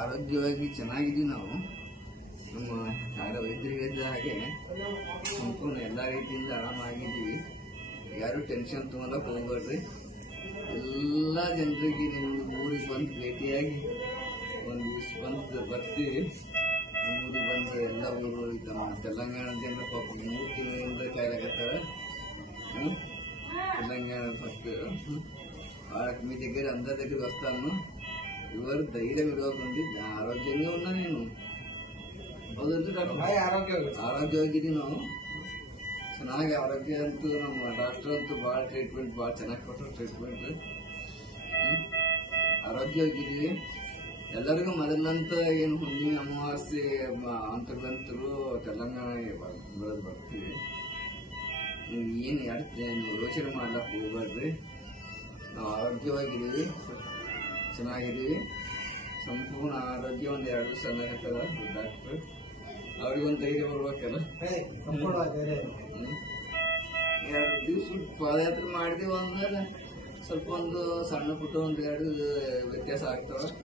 ಆರೋಗ್ಯವಾಗಿ ಚೆನ್ನಾಗಿದ್ದೀವಿ ನಾವು. ನಮ್ಮ ವೈದ್ಯರು ಹೇಳಿದ ಹಾಗೆ ಸಂಪೂರ್ಣ ಎಲ್ಲ ರೀತಿಯಿಂದ ಆರಾಮಾಗಿದ್ದೀವಿ. ಯಾರು ಟೆನ್ಷನ್ ತೊಗೊಳಕ್ಕೆ ಹೋಗ್ಬೇಡ್ರಿ. ಎಲ್ಲ ಜನರಿಗೆ ನಿಮ್ಮ ಊರಿಗೆ ಬಂದು ಭೇಟಿಯಾಗಿ ಒಂದು ದಿವ್ಸ ಬಂದು ಬರ್ತೀವಿ. ಊರಿಗೆ ಬಂದು ಎಲ್ಲ ಊರು ನಮ್ಮ ತೆಲಂಗಾಣ ಜನರು ಪಾಪ 3 ತಿಂಗಳಿಂದ ಕಾಯ್ಲಾಕತ್ತಾರ. తెలంగాణ ఫస్ట్ వాళ్ళకి మీ దగ్గర అందరి దగ్గర వస్తాను. ఎవరు ధైర్యం ఇవ్వకుంది. ఆరోగ్యంగా ఉన్నా నేను ಆರೋಗ್ಯವಾಗಿದ್ದೀನಿ ನಾವು. ಚೆನ್ನಾಗಿ ಆರೋಗ್ಯ ಅಂತೂ ನಮ್ಮ ಡಾಕ್ಟರ್ ಅಂತೂ ಭಾಳ ಟ್ರೀಟ್ಮೆಂಟ್ ಭಾಳ ಚೆನ್ನಾಗಿ ಕೊಟ್ಟರು. ಟ್ರೀಟ್ಮೆಂಟ್ ಆರೋಗ್ಯವಾಗಿದ್ದೀವಿ. ಎಲ್ಲರಿಗೂ ಮೊದಲಂತ ಏನು ಹುಣ್ಣಿಮೆ ಅಮಾವಾಸ್ಯೆ ಅಂತರ್ಗಂತರೂ ತೆಲಂಗಾಣ ಬೆಳೆದು ಬರ್ತೀವಿ. ಏನು ಯೋಚನೆ ಮಾಡ್ಲಕ್ಕೆ ಹೋಗ್ಬೇಡ್ರಿ. ನಾವು ಆರೋಗ್ಯವಾಗಿದ್ದೀವಿ, ಚೆನ್ನಾಗಿದ್ದೀವಿ. ಸಂಪೂರ್ಣ ಆರೋಗ್ಯ ಒಂದು 2 ದಿವಸ ಅನ್ನಕತ್ತದ ಡಾಕ್ಟ್ರು. ಅವ್ರಿಗೊಂದು ಧೈರ್ಯ ಬರ್ಬೇಕಲ್ಲ. 2 ದಿವಸ ಪಾದಯಾತ್ರೆ ಮಾಡಿದೀವಿ ಅಂದ್ರೆ ಸ್ವಲ್ಪ ಒಂದು ಸಣ್ಣ ಪುಟ್ಟ 1-2 ವ್ಯತ್ಯಾಸ ಆಗ್ತಾವ.